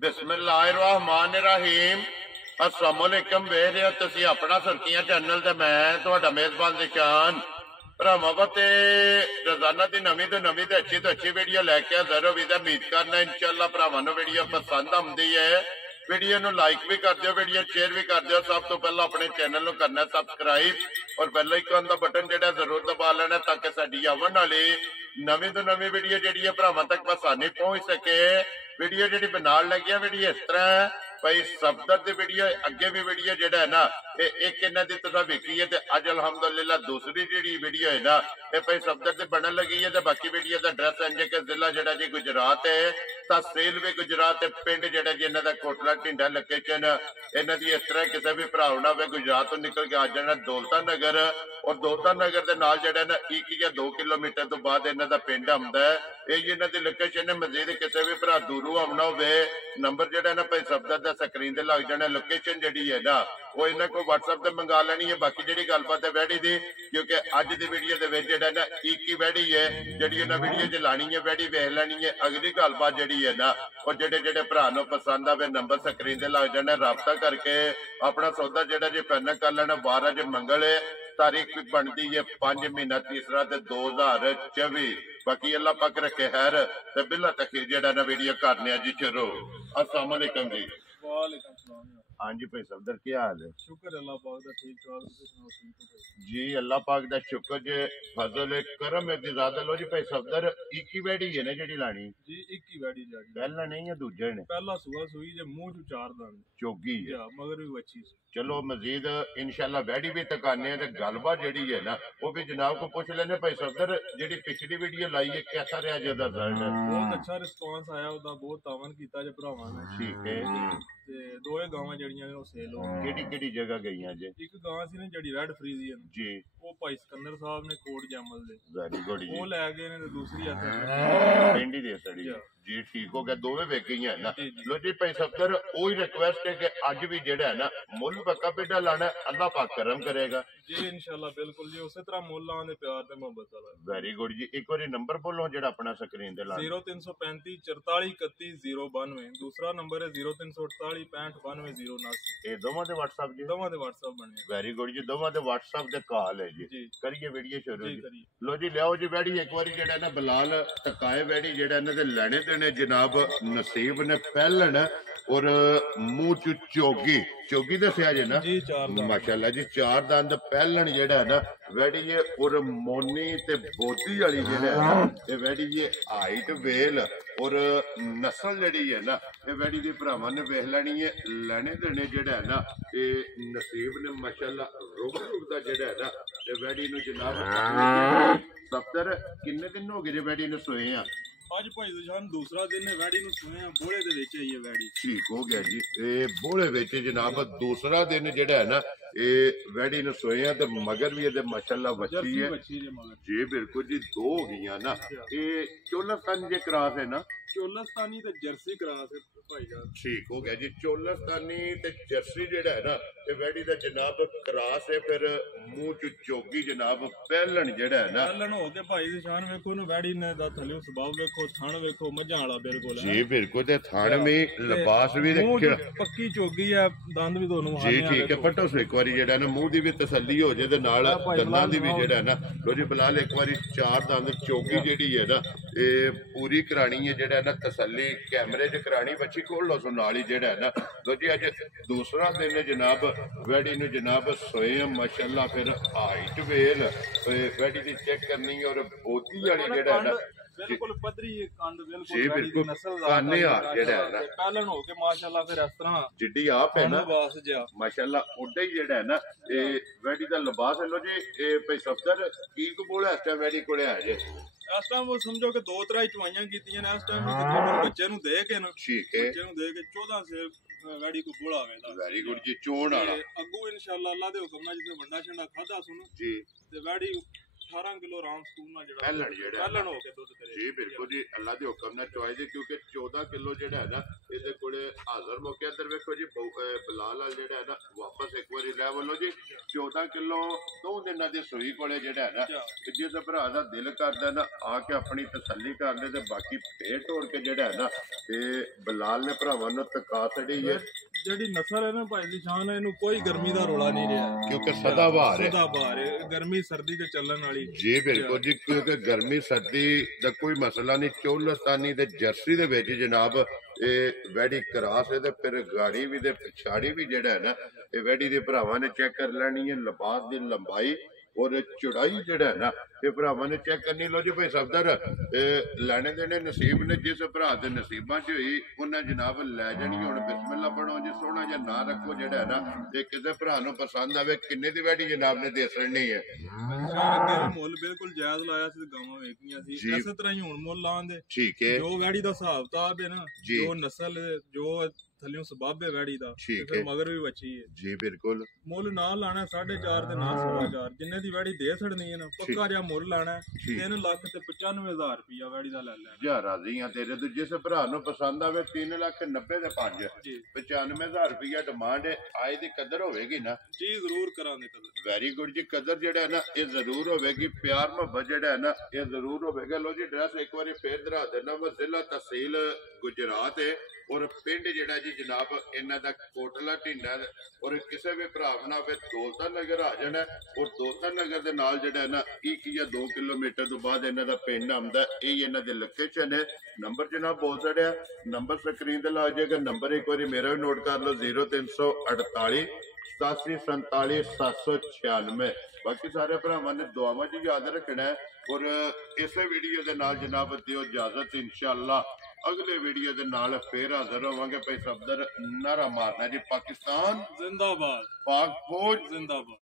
बिस्मिल्लाहिर्रहमानिर्रहीम। अस्सलाम वालेकुम। वेख रहे हो तुसीं अपना सुर्खियां चैनल ते मैं तुहाडा मेजबान निशान भरावां ते रोजाना की नवीं तो नवीं ते अच्छी वीडियो लैके हाजिर हो। उम्मीद करना इंशाअल्लाह भरावां नूं वीडियो पसंद आउंदी है। वीडियो नूं लाइक भी कर दिओ, वीडियो शेयर भी कर दिओ। सब तो पहला अपने चैनल नूं करना सबसक्राइब और बेल आइकन दा बटन जिहड़ा जरूर दबा लेना ताकि साडी आवन वाली नवीं तो नवीं वीडियो जिहड़ी है भरावां तक आसानी पहुंच सके। वीडियो जी बनाने लगी है वीडियो इस तरह है भाई सफदर की वीडियो अगे भी वीडियो जो है ना एक इन्हों की तुम वेखी है अज अलहमदुलिल्लाह दूसरी जी वीडियो है ना ये भाई सफदर से बनने लगी है। बाकी वीडियो का एड्रैस इंज के जिला जोड़ा जी गुजरात है, तहसील भी गुजरात है, पिंड जोड़ा जी इन्हों का कोटला ढिंडा लोकेशन इन्हों की इस तरह किसी भी भरा ना हो गुजरात तो निकल के आ जाना दौलता नगर और दौलता नगर के नाल जोड़ा ना 1 या 2 किलोमीटर तो बाद इन्हों का पिंड आंदा है। यही इन्हों की लोकेशन है। मजीद किसी भी भरा दूरों आना हो नंबर जो ना भाई सफदर का स्क्रीन से लग जाना। लोकेशन जी है ना वो इन्होंने को व्हाट्सएप से मंगा लेनी है। बाकी जी गलबात है वैडी की क्योंकि अज की वीडियो के जो ना एक ही वैडी है जी उन्हें वीडियो च लानी है, वैडी वेख लैनी है। अगली गलबात जी है ना और जेडे भरा पसंद आए नंबर स्क्रीन से लग जाना, रबता करके अपना सौदा जो जी फाइनल कर लेना। 12 च मंगल है, तारीख भी बनती है 5 महीना तीसरा 2024। बाकी अल्लाह पाक रखे खैर ते बिला तखीर जेड़ा ना वीडियो करने जी शुरू। अस्सलाम वालेकुम जी। वालेकुम सलाम। हाँ जी भाई सफदर क्या हाल है? शुक्र अल्लाह पाक दा ठीक ठाक। तुसीं सुनाओ ठीक हो भाई? जी अल्लाह पाक दा शुक्र जे फजल करम है ज्यादा लो जी। भाई सफदर एक ही वैडी है ना जेडी लानी जी एक ही वैडी जानी पहला नहीं है दूजे ने पहला सुआ सुई जे मुंह चो 4 दाने चोगी है या मगर भी अच्छी सी। चलो मजीद इंशाल्लाह वैडी भी तकाने ते गलबा जेडी है ना वो भी जनाब को पूछ लेने। भाई सफदर जेडी पिछली वीडियो लाई है कैसा रहा जे दा रिजल्ट? बहुत अच्छा रिस्पांस आया ओदा, बहुत तावन कीता जे भरावां ने। ठीक है ते दोए गावां जड़ियां ने ओ सेल हो केड़ी जगह गई जे? एक गां सी ने जड़ी रेड फ्रीजियन जी वो भाई सिकंदर साहब ने coat Jaimal they very good वो जी लै गए ने ते दूसरी पिंडी दे सड़ी जी ठीक हो गया। दोवे वेख गई है ना। जी, जी। लो जी भाई सफदर वही रिक्वेस्ट है कि अज भी जेड़ा है ना मुल बक्का पेडा लाना अल्लाह पाक करम करेगा जी इंशाल्लाह बिल्कुल जी उसी तरह मुल आंदे प्यार ते मोहब्बत वाला। वेरी गुड जी। एक बार नंबर बोलो जेड़ा अपना स्क्रीन दे ला। 0335 44 31 092। दूसरा नंबर है 0348 65 92 079। ये दोवां दे व्हाट्सएप जी? दोवां दे व्हाट्सएप बने। वेरी गुड जी। दोवां दे व्हाट्सएप दे कॉल है जी। करिए वीडियो शुरू जी जी। करिए। लो जी लियाओ जी वैडी एक बार जेड़ा ना बिलाल तकाए वैडी जेड़ा इन्हां दे लेने देने जनाब नसीब ने पहलन और मुंह च चोगी चोगी दसिया जे ना जी 4 दाने माशाल्लाह जी 4 दंद पहलन जेड़ा है ना वैडी ये और मोनी ते बोधी वाली जेड़ा है ना ते वैडी ये हाइट वेल और नस्ल जेड़ी है ना ये वैडी दी भरावां ने वेख लैनी है। लेने देने जेड़ा है ना ये नसीब ने माशाल्लाह रुक दा जेड़ा है ना ते वैडी नु जनाब सफदर किन्ने दिन हो गए जे वैडी ने सोए हैं? आज भाई दुशान दूसरा दिन है वैडी नु सोए बोले दे विच आई है वैडी। ठीक हो गया जी। ये बोले विच जनाब दूसरा दिन जेड़ा है ना ये वैडी नु सोए हैं ते मगर भी ये माशाल्लाह बच्ची है जी बिल्कुल जी। 2 हो गई ना ये चोलस्तानी जे क्रॉस है ना चोलस्तानी ते जर्सी क्रॉस है भाई जान। ठीक हो गया जी। चोलस्तानी ते जर्सी जेड़ा है ना ये वैडी दा जनाब क्रॉस है। फिर मुंह च चोगी जनाब पहलन जेड़ा है ना पहलन हो के भाई दुशान वेखो नु वैडी ने दा थले स्वभाव वेखो थण वेखो मझां वाला बिल्कुल जी बिल्कुल ते थण में लिबास भी रखिया पक्की चोगी है दंद भी दोनों जी ठीक है। पटो सो एक बार जेड़ा ना मुंह दी भी तसल्ली हो जाए ते नाल दंदां दी भी जेड़ा ना लो जी बिलाल एक बार 4 दंद चोगी जेड़ी है ना ये पूरी करानी है जेड़ा ना तसल्ली कैमरे च करानी बच्ची खोल लो सो नाल ही जेड़ा है ना। लो जी अज दूसरा दिन जनाब वैडी नु जनाब सोए माशाल्लाह। फिर हाइट वेल वैडी दी चेक करनी और बोधी वाली जेड़ा है ना बिल्कुल पदरी कंड जी बिल्कुल काने आ जेड़ा है ना पहलन हो के माशाल्लाह फिर इस तरह जिड्डी आप है ना लिबास जा माशाल्लाह ओडा ही जेड़ा है ना ये वैडी दा लिबास है। लो जी ये भाई सफदर की बोले इस टाइम वैडी कोले आ जे इस टाइम वो समझो कि 2-3 चवाइयां कीतियां ने इस टाइम तकरीबन बच्चे नु दे के ना ठीक है बच्चे नु दे के 14 से वैडी को बोला वेदा। वेरी गुड जी। चोण वाला अगू इंशाल्लाह अल्लाह दे हुक्म नाल जिसे वंडा छंडा खादा सुनो जी ते वैडी 18 किलो आराम स्कूल ना जेड़ा पहलन जेड़ा पहलन हो के दूध करे जी बिल्कुल जी अल्लाह दे हुक्म नाल चवाई दे क्योंकि 14 किलो जेड़ा है ना इहदे कोल कोले हाजर मौके अंदर वेखो जी बिलाल वाल जेड़ा है ना वापस एक बार लै बोलो जी 14 किलो 2 दिनों की सूई कोले जेड़ा है ना जिस भरा का दिल करदा ना आके अपनी तसल्ली कर ले ते बाकी पेट तोड़ के जेड़ा है ना ते बिलाल ने भरावां नूं तका छड़ी है ਜਿਹੜੀ ਨਸਲ ਹੈ ਨਾ ਭਾਈ ਦੀ ਸ਼ਾਨ ਹੈ ਇਹਨੂੰ ਕੋਈ ਗਰਮੀ ਦਾ ਰੋਲਾ ਨਹੀਂ ਰਿਹਾ क्योंकि सदाबहार है ਸਦਾਬਹਾਰ ਹੈ ਗਰਮੀ ਸਰਦੀ ਤੇ ਚੱਲਣ ਵਾਲੀ जी बिल्कुल जी क्योंकि गर्मी सर्दी का कोई मसला नहीं चोलस्तानी ते जर्सी दे विच जनाब ਇਹ ਵੈੜੀ ਕਰਾਸ ਹੈ ਤੇ ਫਿਰ ਗਾੜੀ ਵੀ ਤੇ ਪਿਛਾੜੀ ਵੀ ਜਿਹੜਾ ਹੈ ਨਾ ਇਹ ਵੈੜੀ ਦੇ ਭਰਾਵਾਂ ਨੇ ਚੈੱਕ ਕਰ ਲੈਣੀ ਹੈ ਲਿਬਾਸ ਦੀ ਲੰਬਾਈ और चौड़ाई जड़ा है ना ये भरावां ने चेक करनी लो जी भाई सफदर लैने देने नसीब ने जिस भरा दे नसीबां च होई उन्हें जनाब लै जानी हुण बिस्मिल्लाह पढ़ो जी सोहना जिहा ना रखो जेड़ा है ना ते किसे भरा नूं पसंद आवे किन्ने दी वैड़ी जनाब ने देसणी है ਅੱਗੇ ਮੁੱਲ ਬਿਲਕੁਲ ਜਾਇਜ਼ ਲਾਇਆ ਸੀ ਗਾਵਾਂ ਵੇਖੀਆਂ ਸੀ ਇਸੇ ਤਰ੍ਹਾਂ ਹੀ ਹੁਣ ਮੁੱਲ ਲਾਉਂਦੇ ठीक है ਜੋ ਵੈੜੀ ਦਾ ਹਿਸਾਬ ਤਾਬ ਹੈ ਨਾ ਜੋ ਨਸਲ ਜੋ ਥੱਲਿਓਂ ਸਬਾਬ ਹੈ ਵੈੜੀ ਦਾ ਫਿਰ ਮਗਰ ਵੀ ਬੱਚੀ ਹੈ ਜੀ ਬਿਲਕੁਲ ਮੁੱਲ ਨਾ ਲਾਣਾ 4.5 ਤੇ ਨਾ 4.5 ਜਿੰਨੇ ਦੀ ਵੈੜੀ ਦੇ ਛੜਨੀ ਹੈ ਨਾ ਪੱਕਾ ਜਿਹਾ ਮੁੱਲ ਲਾਣਾ 3 ਲੱਖ ਤੇ 95000 ਰੁਪਇਆ ਵੈੜੀ ਦਾ ਲੈ ਲੈਣਾ ਜਾ ਰਾਜ਼ੀ ਆ ਤੇਰੇ ਤੋਂ ਜਿਸ ਭਰਾ ਨੂੰ ਪਸੰਦ ਆਵੇ 3,90,000 ਦੇ 5 95000 ਰੁਪਇਆ ਡਿਮਾਂਡ ਹੈ ਆਏ ਦੀ ਕਦਰ ਹੋਵੇਗੀ ਨਾ ਜੀ ਜ਼ਰੂਰ ਕਰਾਂਗੇ ਕਦਰ ਵੈਰੀ ਗੁੱਡ ਜੀ ਕਦਰ ਜਿਹੜਾ ਹੈ ਨਾ ਇਹ ਜ਼ਰੂਰ ਹੋਵੇਗੀ ਪਿਆਰ ਮੁਹੱਬਤ ਜਿਹੜਾ ਹੈ ਨਾ ਇਹ ਜ਼ਰੂਰ ਹੋਵੇਗਾ ਲੋ ਜੀ ਐਡਰੈਸ ਇੱਕ ਵਾਰੀ ਫੇਰ ਦਰਾ ਦੇਣਾ ਵਾ ਜ਼ਿਲ੍ਹਾ ਤਹਿਸੀਲ ਗੁਜਰਾਤ ਹੈ और पिंड जेड़ा जी जनाब इन्हां दा कोटला ढिंडा और किसी भी भरा ना फिर दौलता नगर आ जाना और दौलता नगर दे नाल जेड़ा है ना 1 या 2 किलोमीटर तो बाद इन्हां दा पिंड आंदा ये इन्हां दे लोकेशन है नंबर जनाब बोल छड़िया नंबर स्क्रीन ते ला जाएगा नंबर एक बारी मेरा भी नोट कर लो 0348 87 47 796 बाकी सारे भरावां ने दुआवां च याद रखना है और इस वीडियो के नाल जनाब दियो इजाजत इंशाअल्लाह अगले वीडियो के नाल फिर हाजिर होवांगे भाई सफदर नारा मारना जी पाकिस्तान जिंदाबाद पाक फौज जिंदाबाद।